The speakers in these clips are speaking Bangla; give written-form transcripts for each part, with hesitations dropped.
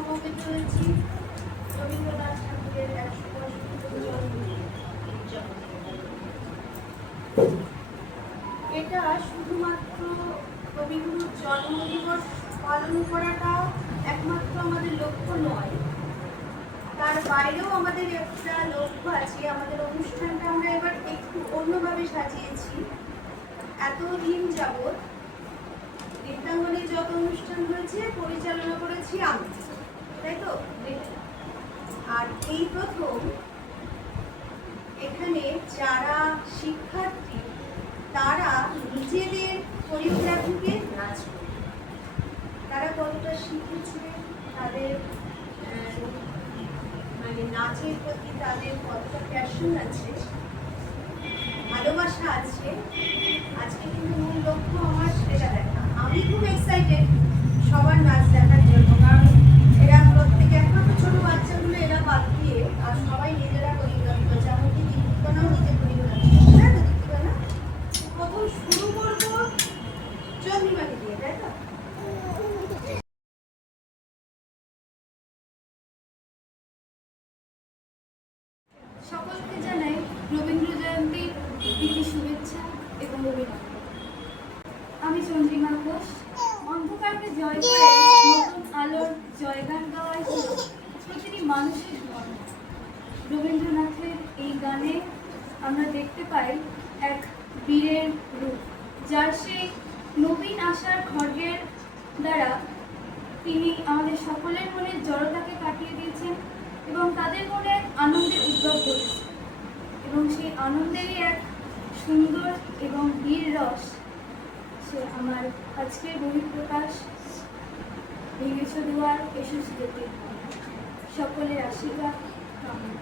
সমবেত হয়েছি রবীন্দ্রনাথ ঠাকুরের 150তম জন্মদিন উদযাপন। এটা শুধুমাত্র কবিগুরুর জন্মদিবস পালন করাটা একমাত্র আমাদের লক্ষ্য নয়, তার বাইরেও আমাদের একটা লক্ষ্য আছে। আমাদের অনুষ্ঠানটা আমরা এবার একটু অন্যভাবে সাজিয়েছি। এতদিন যাবৎ বিদ্যাঙ্গনে যত অনুষ্ঠান হয়েছে পরিচালনা করেছি আমি, তাই তো? আর এই প্রথম এখানে যারা শিক্ষার্থী তারা নিজেদের কোরিওগ্রাফিকে নাচ করে, তারা কতটা শিখেছে, তাদের মানে নাচের প্রতি তাদের কতটা প্যাশন আছে, ভালোবাসা আছে। আজকে কিন্তু মূল লক্ষ্য আমার সেটা দেখা। আমি খুব এক্সাইটেড সবার নাচ দেখার জন্য, কারণ এরা প্রত্যেকে একমাত্র ছোট বাচ্চাগুলো এরা বাদ দিয়ে আর সবাই নিজেরা কোরিওগ্রাফি করছে। এমনকি দীপিকানাও নিজে কোরিওগ্রাফি করছে, তাই তো দীপিকানা? প্রথম শুরু করবো চন্দ্রিমাকে দিয়ে, তাই তো? সকলকে জানাই রবীন্দ্র জয়ন্তীর প্রীতি শুভেচ্ছা এবং অভিনন্দন। আমি চন্দ্রিমা ঘোষ। অন্ধকারকে জয় করে নতুন আলোর জয়গান গাওয়াই ছিল প্রতিটি মানুষের ধর্ম। রবীন্দ্রনাথের এই গানে আমরা দেখতে পাই এক বীরের রূপ, যার সেই নবীন আশার খড়গের দ্বারা তিনি আমাদের সকলের মনে জড়তাকে কাটিয়ে দিয়েছেন এবং তাদের মনে এক আনন্দের উদ্যোগ করেছে, এবং সেই আনন্দেরই এক সুন্দর এবং বীর রস সে আমার আজকের বহিঃপ্রকাশ ভেঙেছে দুয়ার এসো যেতে সকলের আশীর্বাদ কামনা।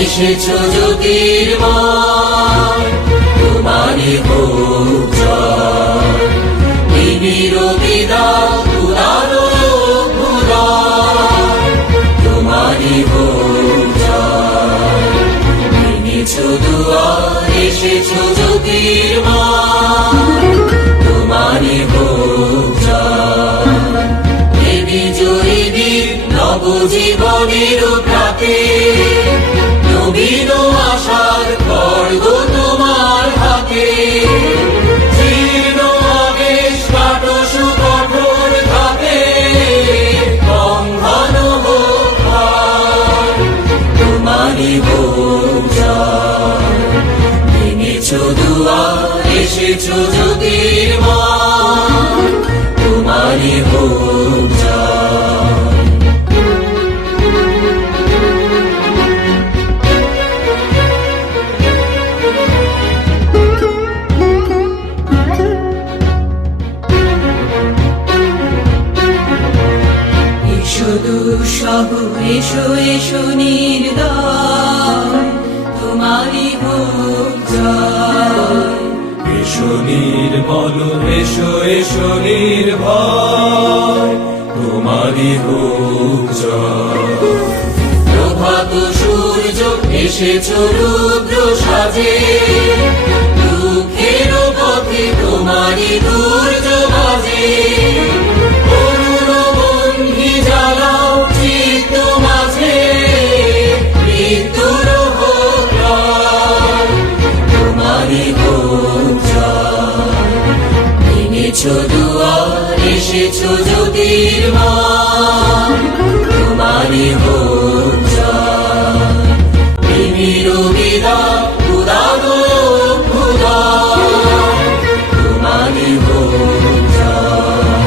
এসেছো জ্যোতির্ময়, তোমারই হোক জয়। নিবিড় বিদাত উদার অভ্যুদয়, তোমারই হোক জয়। এনেছো দুয়ার, এসেছো জ্যোতির্ময়, তোমারই হোক জয়। দেবী জয়ী বীর নবজীবনের প্রাতে, নবীন আশার খড়গ তোমার হাতে। জীর্ণ আবেশ কাটো সুকঠোর ঘাতে, বন্ধন হোক পার, তোমারই হোক জয়। ভেঙেছো দুয়ার, এসেছো জ্যোতির্ময়, তোমারই হোক জয়। দুঃসহ এসো এসো নির্দয়, তোমারই হোক জয়। এসো নির্বল, এসো এসো নির্ভয়, তোমারই হোক জয়। প্রভাত সূর্য এসেছো রুদ্র সাজে, দুঃখের পথে তোমারই দুর্য বাজে। জ্বালাও চিত্ত মাঝে, মৃত্যুর হোক লয়, তোমারই হোক জয়। ভেঙেছো দুয়ার, এসেছো জ্যোতির্ময়, তোমারই হোক জয়। নিবিড় বিদাত উদার অভ্যুদয়, তোমারই হোক জয়।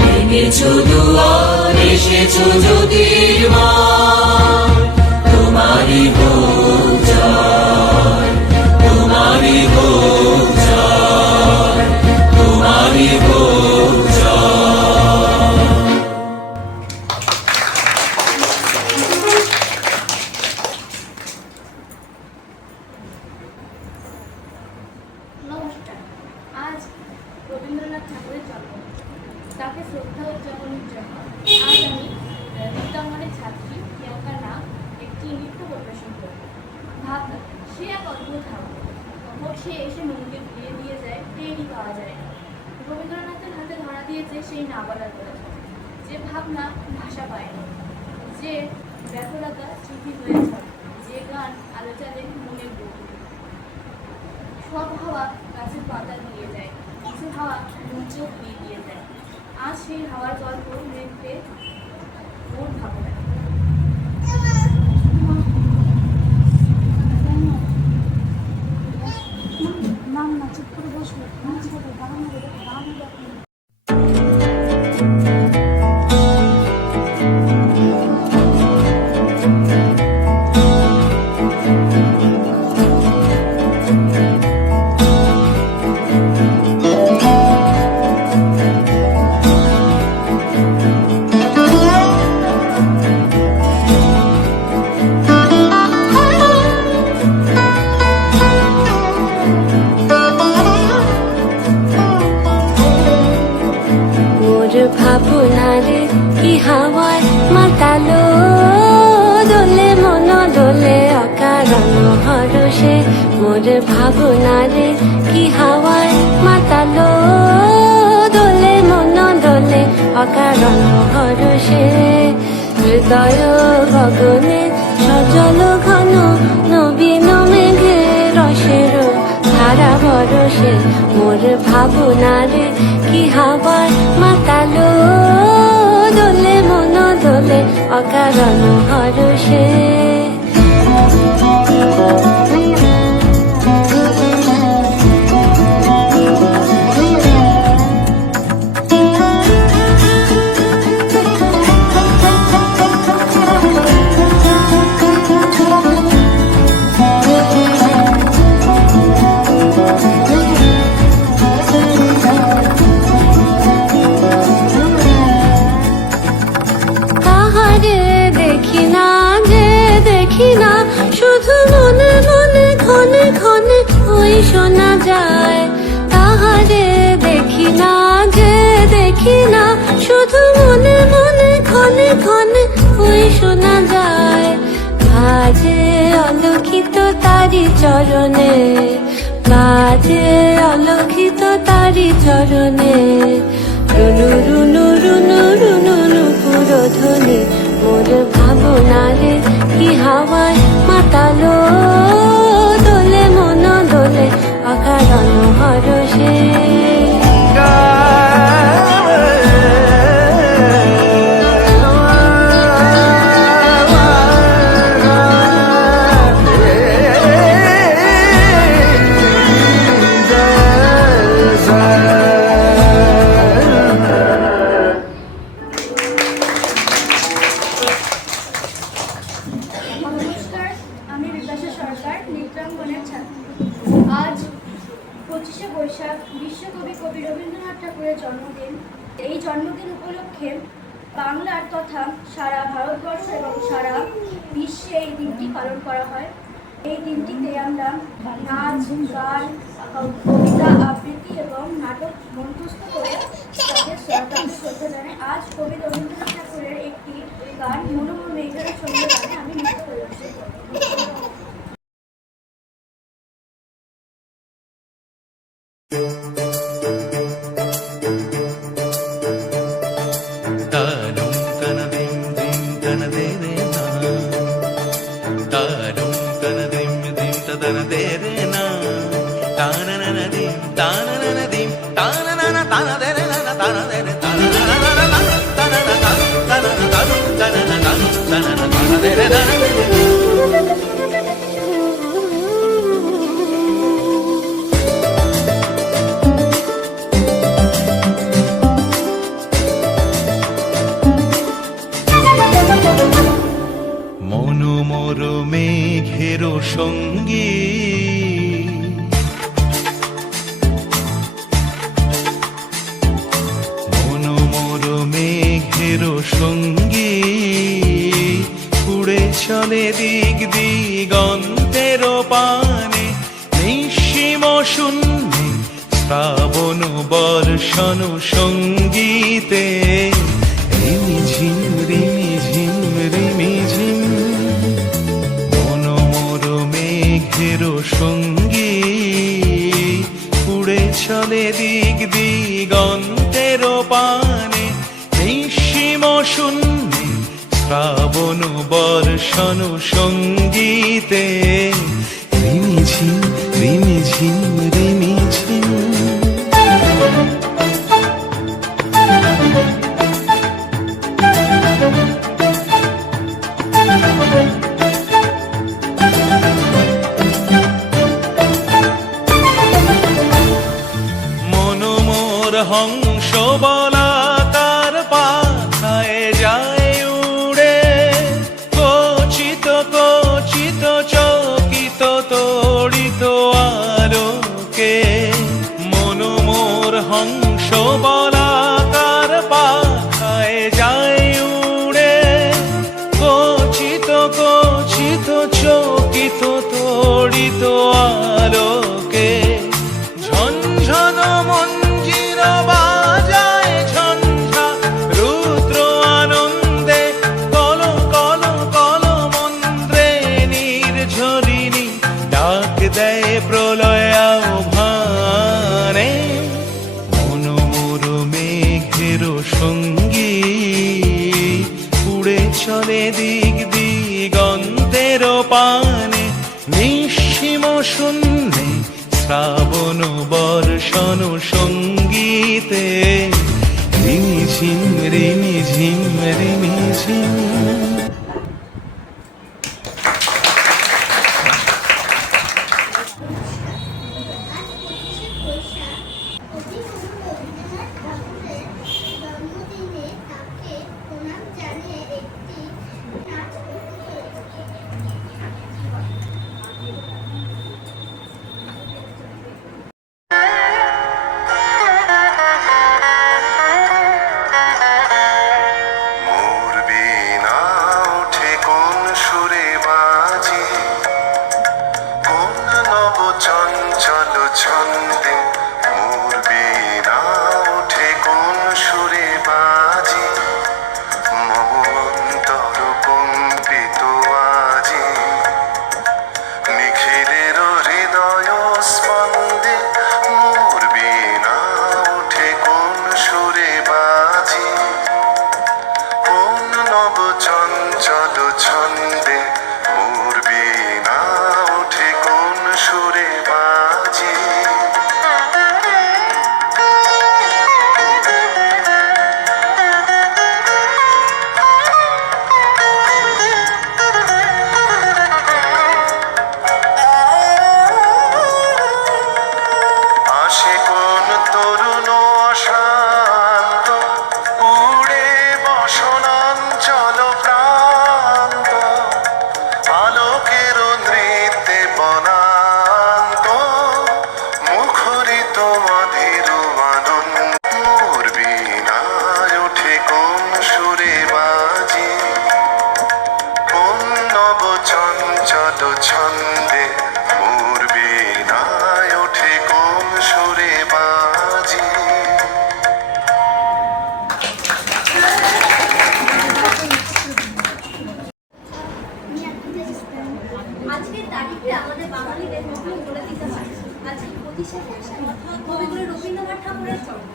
ভেঙেছো দুয়ার, এসেছো জ্যোতির্ময়, তোমারই হোক জয়। তোমারই হোক জয়, তোমারই হোক জয়। নমস্কার। আজ রবীন্দ্রনাথ ঠাকুরের জন্মদিন, তাকে শ্রদ্ধা উদযাপনের জন্য আজ আমি নৃত্যাঙ্গনের ছাত্রী প্রিয়ঙ্কা নাগ একটি নৃত্য পরিবেশন করব। ভাবনা, সে এক অদ্ভুত হাওয়া, কখন সে এসে মনকে ঘুরিয়ে দিয়ে যায় টেরই পাওয়া যায় না। রবীন্দ্রনাথের হাতে ধরা দিয়েছে সেই না বলার কথা, যে ভাবনা ভাষা পায় না, যে ব্যাকুলতা চিঠি হয়েছে, যে গান আলো চালে মনের বুক। সব হাওয়া গাছের পাতা দিয়ে যায়, কিছু হাওয়া চোখ দিয়ে যায়। আজ সেই হাওয়ার গল্প নৃত্যে মোর ভাবনা। না চুপ করে বসবো, নাচ হবে, গান হবে, গান হবে। ভাবনারে কি হাওয়ায় মাতালো দোলে মন দোলে অকারণ হরষে। মোর ভাবনারে কি হাওয়ায় মাতালো দোলে মন দোলে অকারণ হরষে। হৃদয় গগনে সজল ঘন নবীন মেঘে রসের ধারা বরষে। মোর ভাবনারে কি হাওয়ায় মাতালো দোলে মন দোলে অকারণ হরষে। শুধু মনে মনে ক্ষণে ক্ষণে ওই শোনা যায়, তাহারে দেখি না যে দেখি না। শুধু মনে মনে ক্ষণে ক্ষণে ওই শোনা যায়। বাজে অলক্ষিত তারি চরণে, বাজে অলক্ষিত তারি চরণে। রুনু রুনু রুনু রুনু নুপুর ধ্বনি। মোর ভাবনারে কি হাওয়ায় মাতালো দোলে মন দোলে অকারণ হরষে। নমস্কার, আমি বিকাশা সরকার, নৃত্যাঙ্গনের ছাত্রী। আজ 25শে বৈশাখ বিশ্বকবি কবি রবীন্দ্রনাথ ঠাকুরের জন্মদিন। এই জন্মদিন উপলক্ষে বাংলার তথা সারা ভারতবর্ষ এবং সারা বিশ্বে এই দিনটি পালন করা হয়। এই দিনটিতে আমরা নাচ, গান, কবিতা আবৃত্তি এবং নাটক মঞ্চস্থ করে তাকে শ্রদ্ধা জানাই। আজ কবি রবীন্দ্রনাথ ঠাকুরের একটি গান মনোমল মেঘের সঙ্গে গানে আমি নৃত্য পরিবেশন করব। താനും തനദിം ദിം തനദേരേ നാ താനും തനദിം ദിം തനദേരേ നാ താനനനദിം താനനനദിം താനനന തനദേരേ നന തനദേരേ തനനന തനന തനന തനദേരേ നന। মনোমর মেঘের সঙ্গী মনোমর মেঘের সঙ্গী উড়ে চলে দিক দিগন্তের পানে নিঃসীম শূন্যে শ্রাবণ বর্ষণ সঙ্গীতে রিমিঝিম রিমিঝিম রিমিঝিম মনোমর মেঘের সঙ্গী উড়ে চলে দিক দিগন্তের পানে নিঃসীম শূন্যে শ্রাবণ বর্ষণ সঙ্গীতে রিমিঝিম রিমিঝিম রিমিঝিম মনোমোর হংস বলাকার পাথায় যায় উড়ে কচিত কচিত চকিত তড়িত আলোকে মনোমোর হংস বলাকার পাথায় যায় উড়ে কচিত কচিত চকিত তড়িত আলোকে ঝনঝন মঞ্জির বাজায় ঝঞ্ঝা রুদ্র আনন্দে কল কল কল মন্ত্রে নির্ঝরিণী ডাক দেয় প্রলয় আহ্বানে মনোমোর মেঘের সঙ্গী উড়ে চলে দিক দিগন্তের পানে নিঃসীম শূন্যে শ্রাবণ বর্ষণ সঙ্গীতে রিমিঝিম রিমিঝিম রিমিঝিম জন্মদিনে তাকে প্রণাম জানিয়ে একটি নাচ মোর বীণা ওঠে কোন সুরে বাজে কোন নব চঞ্চল ছন্দে মোর বীণা ওঠে কোন সুরে বাজে মম অন্তর কম্পিত আজি নিখিলের হৃদয় স্পন্দে মোর বীণা ওঠে কোন সুরে বাজে কোন নব চঞ্চল ছন্দে মোর বীণা ওঠে কোন সুরে বাজে আসে কোন তরুণ অশান্ত উড়ে বসনাঞ্চল প্রান্ত আলোকের নৃত্যে বনান্ত মুখরিত মধুর আনন্দ মোর বীণায় ওঠে কোন সুরে বাজে কোন নব চঞ্চল ছন্দে মোর বীণায় ওঠে কোন সুরে বাজে আজকের তারিখে আমাদের বাঙালিদের কখনো বলে দিতে পারে আজকে 25শে বৈশাখ কবিগুরু রবীন্দ্রনাথ ঠাকুরের জন্ম।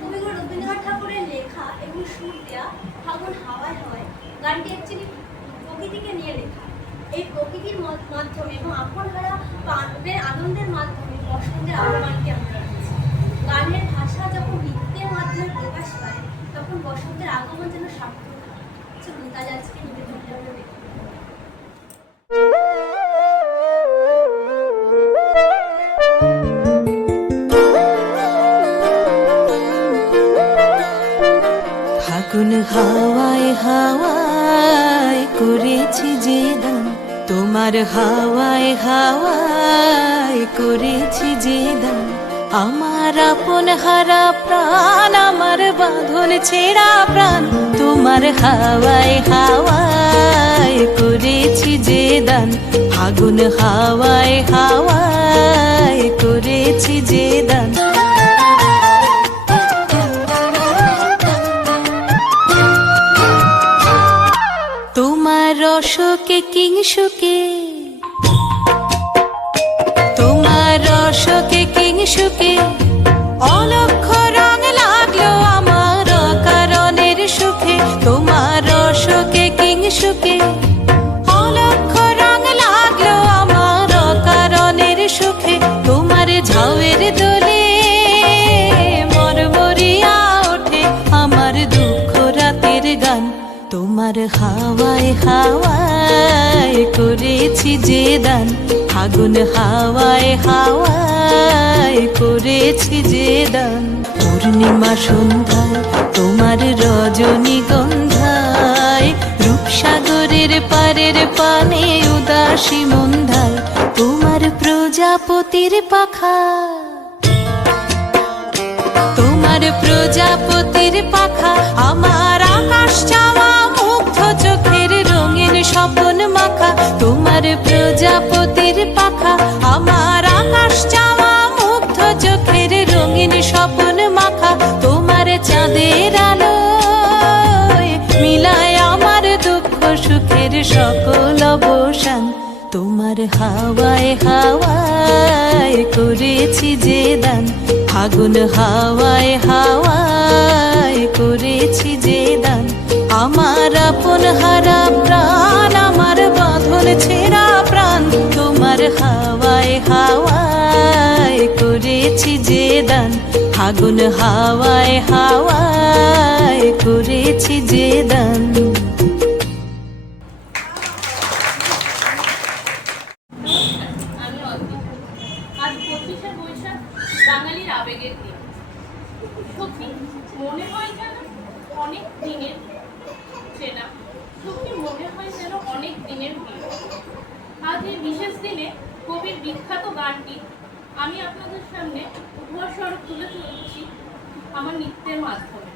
কবিগুরু রবীন্দ্রনাথ ঠাকুরের লেখা এবং সুর দেয়া ফাগুন হাওয়ায় হাওয়ায় গানটি অ্যাকচুয়ালি প্রকৃতিকে নিয়ে লেখা। এই প্রকৃতির মাধ্যমে এবং আপনহারা প্রাণের আনন্দের মাধ্যমে বসন্তের আগমনকে আমরা রাখছি। গানের ভাষা যখন নৃত্যের মাধ্যমে প্রকাশ পায় তখন বসন্তের আগমন যেন সার্থক হয়। চলুন তাই আজকে নিবেদনটা আমরা দেখি। ফাগুন হাওয়ায় হাওয়ায় করেছি যে দান তোমার হাওয়ায় হাওয়ায় করেছি যে দান আমার আপন হারা প্রাণ আমার বাঁধন ছেঁড়া প্রাণ তোমার হাওয়ায় হাওয়ায় করেছি যে দান ফাগুন হাওয়ায় হাওয়ায় করেছি যে দান রসকে কিংসুকে, তোমার রসকে কিংসুকে অলক্ষ রং লাগলো আমার কারণের সুখে। তোমার রসকে কিংসুকে অলক্ষ রং লাগলো আমার কারণের সুখে। তোমার ঝাউয়ের দোলে মরমরিয়া ওঠে আমার দুঃখ রাতের গান। তোমার হাওয়ায় হাওয়ায় করেছি যে দান, ফাগুন হাওয়ায় হাওয়ায় করেছি যে দান। পূর্ণিমা সন্ধ্যায় তোমার রজনীগন্ধায়, রূপসাগরের পারের পানে উদাসী মন্ধায় তোমার প্রজাপতির পাখা। তোমার প্রজাপতির পাখা আমার আকাশ চাওয়া মুগ্ধ চোখের রঙিন স্বপন মাখা। তোমার প্রজাপতির পাখা আমার আকাশ চাওয়া মুগ্ধ চোখের রঙিন স্বপন মাখা। তোমার চাঁদের আলোয় মিলায় আমার দুঃখ সুখের সকল অবসান। তোমার হাওয়ায় হাওয়ায় করেছি যে দান, ফাগুন হাওয়ায় হাওয়ায় করেছি যে দান। আমার আপন হারা প্রাণ, আমার বাঁধন ছেঁড়া প্রাণ, তোমার হাওয়ায় হাওয়ায় করেছি যে দান, ফাগুন হাওয়ায় হাওয়ায় করেছি যে দান। আমি অদ্রিজা। আজ 25শে বৈশাখ, বাঙালির আবেগের দিন। সত্যি মনে হয় যেন অনেক দিনের চেনা, সত্যি মনে হয় যেন অনেক দিনের প্রিয়। আজ এই বিশেষ দিনে কবির বিখ্যাত গানটি আমি আপনাদের সামনে উপহার স্বরূপ তুলে ধরছি আমার নৃত্যের মাধ্যমে।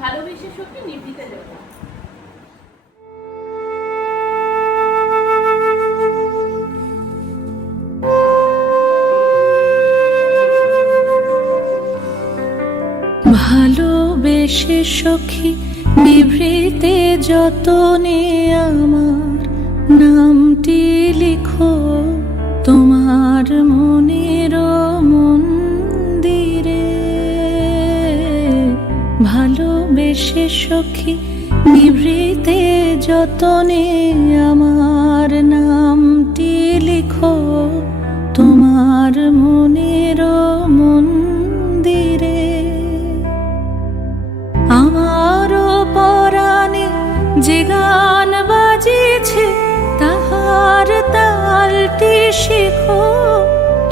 ভালোবেসে সত্যি নিভৃতে দেব। ভালোবেসে সখী বিভৃতে যতনে আমার নামটি লিখো তোমার মনের মন্দিরে। ভালোবেসে সখী বিভৃতে যতনে আমার নামটি লিখো তোমার মনের মন্দিরে। আমারও পরাণে যে গান বাজিছে তাহার তালটি শেখো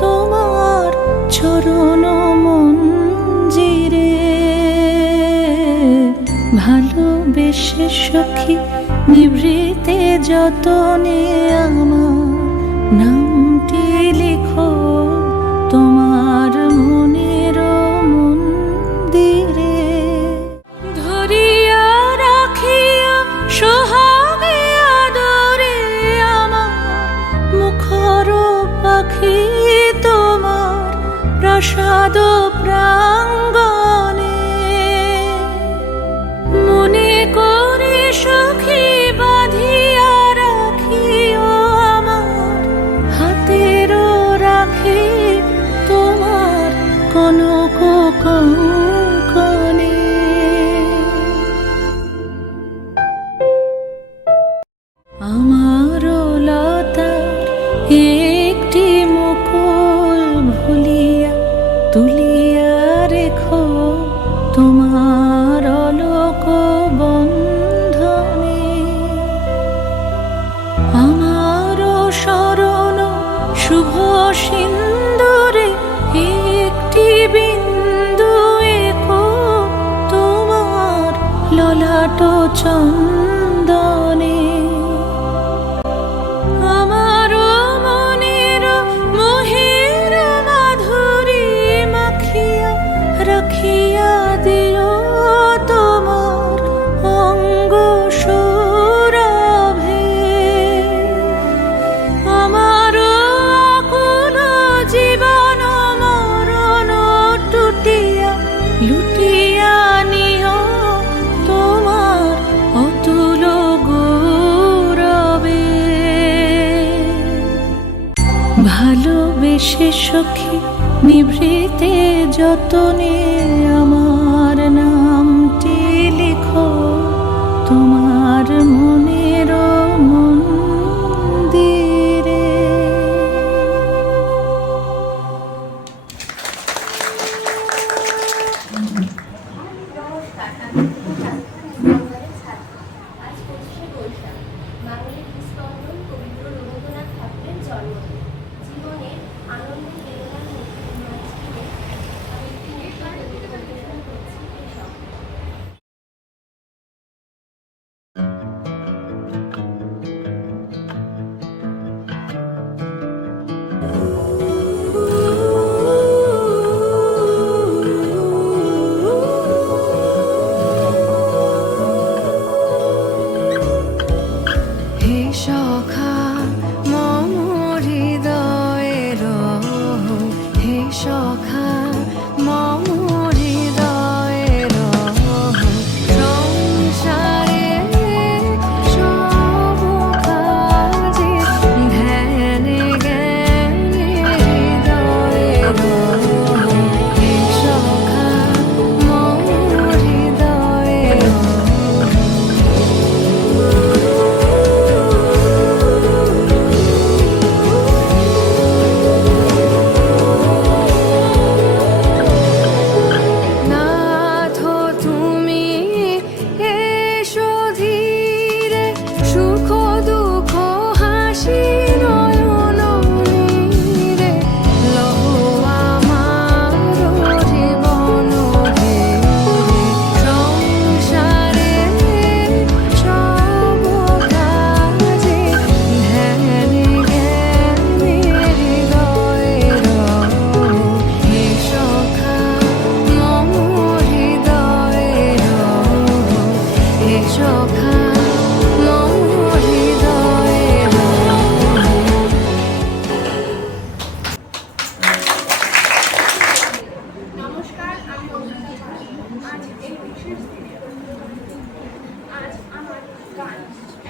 তোমার চরণ মঞ্জিরে। ভালোবেসে সখী নিভৃতে যতনে আমার নামটি লিখো তোমার মনের মন্দিরে। ধরিয়া রাখিয়া সোহাগে আদরে আমার মুখর পাখি তোমার প্রাসাদ প্রাঙ্গণে। মনে করে সখী বাঁধিয়া রাখিও আমার হাতের রাখি তোমার কনক কঙ্কণে। আমার লতার একটি মুকুল ভুলিয়া তুলিয়া রেখো তোমার অলোক বন্ধনে। আমার শরণ শুভ সিন্দুরে একটি বিন্দু এঁকো তোমার ললাট চন্দনে। আমার মনের মোহের মাধুরী মাখিয়া রাখিয়া দিও তোমার অঙ্গ সৌরভে। আমার আকুল জীবন মরণ টুটিয়া লুটিয়া নিও তোমার অতুল গো যে সখী নিভৃতে যতনে আমার নামটি লিখো তোমার মনের মন্দিরে। নমস্কার, আমি পূজা, বাংলার ছাত্র। আজ 25শে বৈশাখ, বাঙালির স্পন্দন কবীন্দ্র রবীন্দ্রনাথ ঠাকুরের জন্মদিন। জীবনের আনন্দ বেদনার মাঝখানে আমি একটি নতুন কবিতা পরিবেশন করছি এই সপ্তাহে। হে সখা মম হৃদয়ের, হে সখা মম হৃদয়ের, সংসারে সব কাজে ধ্যানে জ্ঞানে হৃদয়ের, হে সখা মম হৃদয়ের। নাথ তুমি এসো ধীরে, সুখ দুঃখ হাসি নয়ন নীরে, লহ আমার জীবন ঘিরে, সংসারে সব কাজে ধ্যানে জ্ঞানে হৃদয়ের, হে সখা মম হৃদয়ের, হে সখা মম হৃদয়ের। নমস্কার, আমি অভিষেক পাল। আজ এই বিশেষ দিনে আজ আমার গান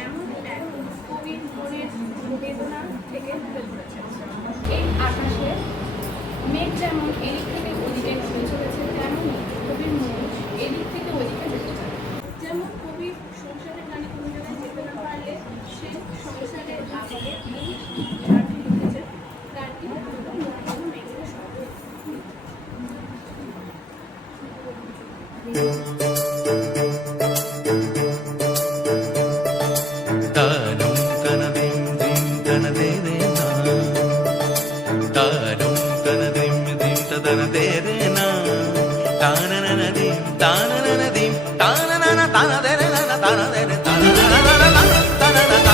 এমন এক কবির মনের বেদনা থেকে তুলে ধরেছে। এই আকাশে মেঘ যেমন এদিক থেকে ওদিকে ঘুরে চলেছে, তেমনই কবির মন এদিক থেকে ওদিকে যেতে চায়। যেমন কবির সংসারের গানে কোনো জায়গায় যেতে না পারলে সে সংসারের আগে এই গানটি লিখেছে। গানটি মেঘের সঙ্গে তানুম তনদিম দিম তনদেরে না, তানুম তনদিম দিম তদনদেরে না, তানননদিম তানননদিম তানননা তানদেরে না তানদেরে তানননা তানননা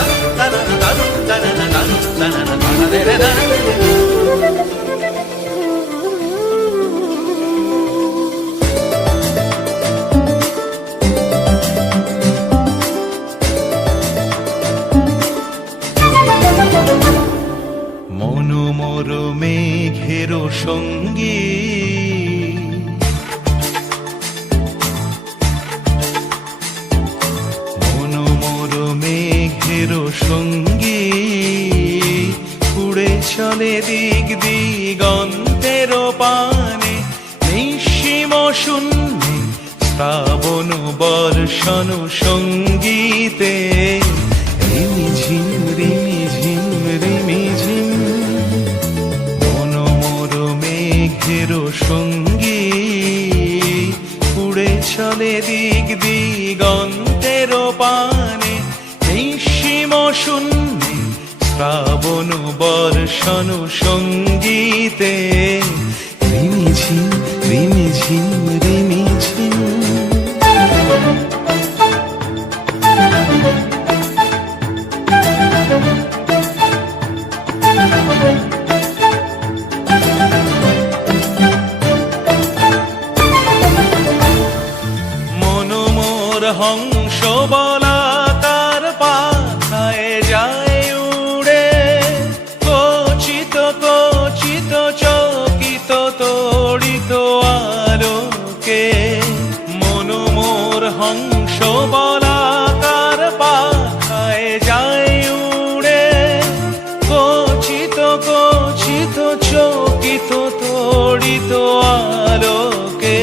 তানননা তানদেরে না। মনোমর মেঘের সঙ্গী, মনোমর মেঘের সঙ্গী, উড়ে চলে দিক দিগন্তের পানে, নিঃসীম শূন্যে শ্রাবণ বর্ষণ সঙ্গীতে, রিমিঝিম রিমিঝিম রিমিঝিম, মনোমর মেঘের সঙ্গী, উড়ে চলে দিক দিগন্তের পানে, নিঃসীম শূন্যে শ্রাবণ বর্ষণ সঙ্গীতে, রিমিঝিম রিমিঝিম রিমিঝিম। মনোমর হংস বলাকার পাথায় যায় উড়ে, কচিত কচিত চকিত তড়িত আলোকে, মনোমর হংস বলাকার পাথায় যায় উড়ে, কচিত কচিত চোখ তড়িত আলোকে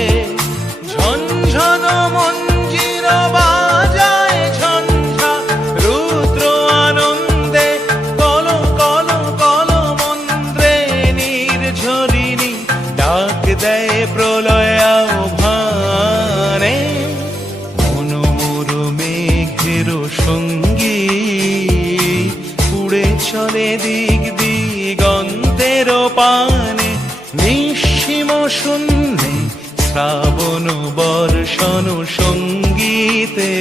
ঝনঝন মঞ্জির বাজায় ঝঞ্ঝা রুদ্র আনন্দে কল কল কল মন্ত্রে নির্ঝরিণী ডাক দেয় প্রলয় আহ্বানে মনোমোর মেঘের সঙ্গী উড়ে চলে দিক দিগন্তের পানে নিঃসীম শূন্যে শ্রাবণ বর্ষণ সঙ্গীতে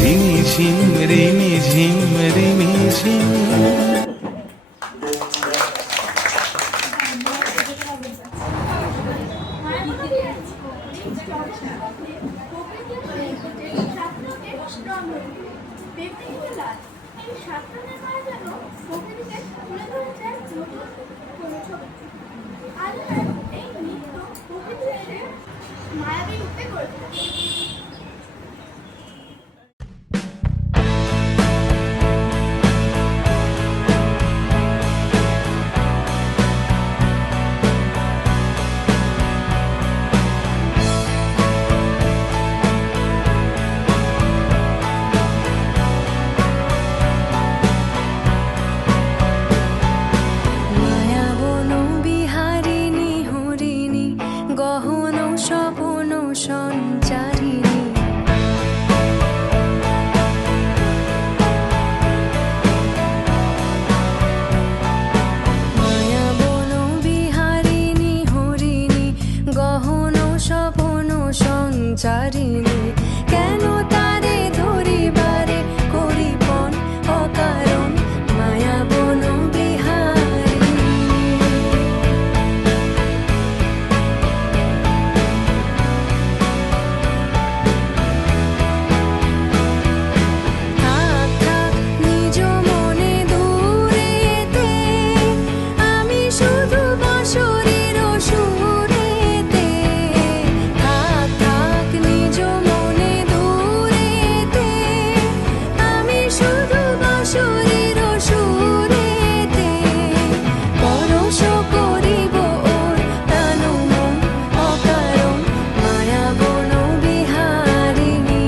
রিমিঝিম রিমিঝিম রিমিঝিম। মায়াবী রূপে করে থাকে। মায়াবন বিহারিণী হরিণী গহন স্বপন সঞ্চারিণী মায়াবন বিহারিণী হরিণী গহন স্বপন সঞ্চারিণী কেন তারে ধরিবারে করিপন অকারণ মায়াবন বিহারিণী। থাক থাক নিজ মনে দূরেতে আমি শুধু বাঁশরীর সুরেতে থাক থাক নিজ মনে দূরেতে আমি শুধু বাঁশরীর সুরেতে পরশ করিব ওর প্রাণ মন অকারণ মায়াবন বিহারিণী।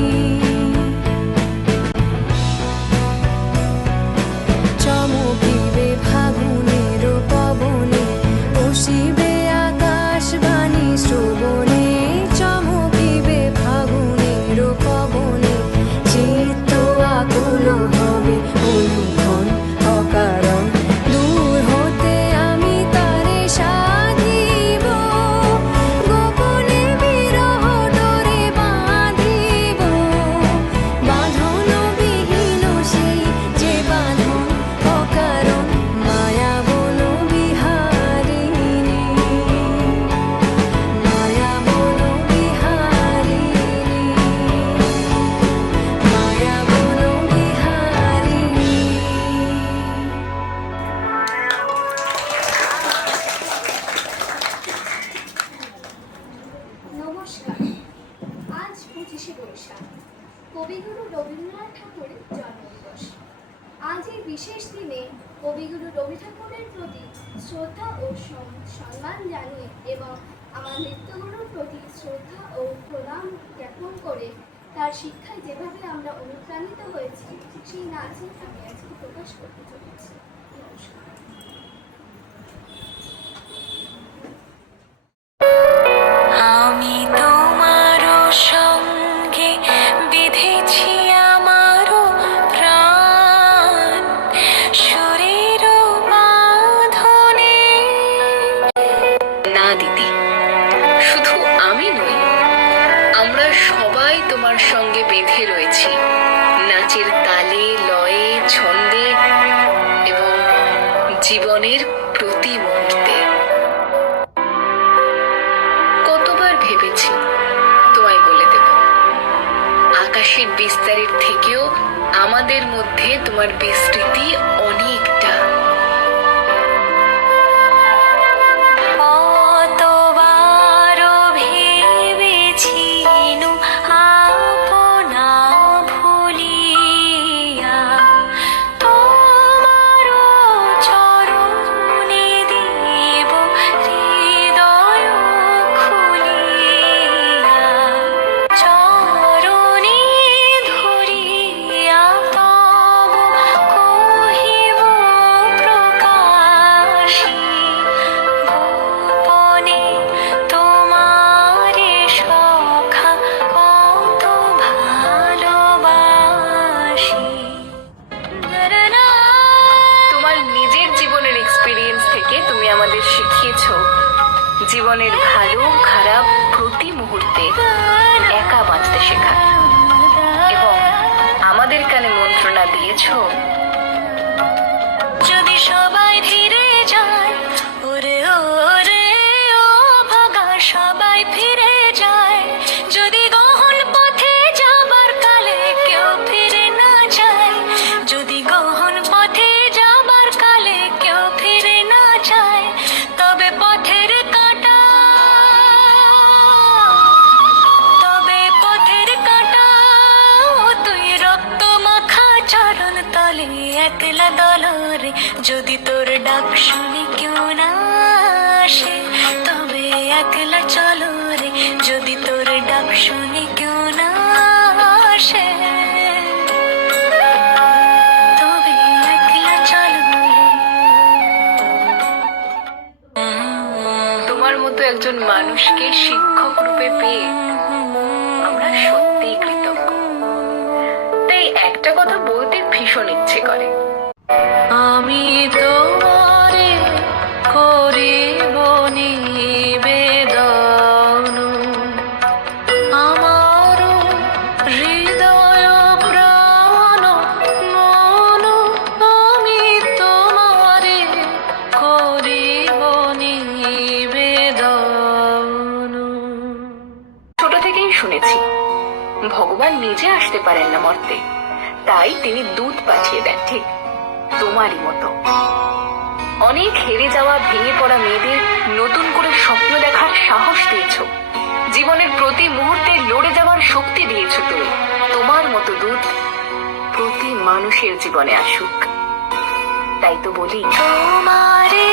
চমকিবে ফাগুনের পবনে বসিবে আকাশবাণী শ্রবণে চমকিবে ফাগুনের পবনে চিত্ত আকুল হবে অনুক্ষণ অকারণ দূর হতে আমি তারে সাধিব গোপনে বিরহ ডোরে বাঁধিব বাঁধন বিহীন সেই যে বাঁধন অকারণ মায়াবন বিহারিণী মায়াবন বিহারিণী মায়াবন বিহারিণী। নমস্কার। আজ 25শে বৈশাখ, কবিগুরু রবীন্দ্রনাথ ঠাকুরের জন্মদিবস। আজ এই বিশেষ দিনে কবিগুরু রবি ঠাকুরের প্রতি শ্রদ্ধা ও সম্মান জানিয়ে এবং আমার নৃত্যগুরুর প্রতি শ্রদ্ধা ও প্রণাম জ্ঞাপন করে তার শিক্ষায় যেভাবে আমরা অনুপ্রাণিত হয়েছি সেই নাচে আমি আজকে প্রকাশ করতে চলেছি। নমস্কার। আমি তোমার সঙ্গে বেঁধেছি আমার প্রাণ শরীর বাঁধনে। না দিদি, শুধু আমি নই, আমরা সবাই তোমার সঙ্গে বেঁধে রয়েছি নাচের তালে লয়ে ছন্দে এবং জীবনের প্রতি মুহূর্তে। কতবার ভেবেছি তোমায় বলে দেব, আকাশের বিস্তারের থেকেও আমাদের মধ্যে তোমার বিস্তৃতি অনেকটা। কতবার ভেবেছি আপনা ভুলিয়া তোমার চরণে দেব হৃদয় জীবনের ভালো খারাপ প্রতি মুহূর্তে একা বাঁচতে শেখায় এবং আমাদের কানে মন্ত্রণা দিয়েছো, যদি সবাই ফিরে যায়, ওরে ওরে ও ভাগা সবাই ফিরে যায়, যদি গহন পথে যাবার কালে কেউ ফিরে না যায়, যদি গহন পথে যাবার কালে কেউ ফিরে না যায়, তবে পথের কাঁটা, তবে পথের কাঁটা তুই রক্ত মাখা চরণ তলে একলা দলরে, যদি তোর ডাক শুনে কেউ না আসে, তবে একলা চলো রে, যদি তোর ডাক শুনে কেউ না আসে, তবে একলা চলো রে। তোমার মতো একজন মানুষকে শিক্ষক রূপে পেয়ে আমরা সত্যিই কৃতজ্ঞ। তাই একটা কথা বলতে ভীষণ ইচ্ছে করে, আমি তোমারে করিব নিবেদন, আমার হৃদয় প্রাণ মন, আমি তোমারে করিব নিবেদন। ছোট থেকেই শুনেছি ভগবান নিজে আসতে পারেন না মর্তে, তাই তিনি দূত পাঠিয়ে দেন, ঠিক তোমারই মতো। অনেক হেরে যাওয়া ভেঙে পড়া মেয়েদের নতুন করে স্বপ্ন দেখার সাহস দিয়েছো, জীবনের প্রতি মুহূর্তে লড়ে যাওয়ার শক্তি দিয়েছো তুমি। তোমার মতো দূত প্রতি মানুষের জীবনে আসুক। তাই তো বলি, তোমারে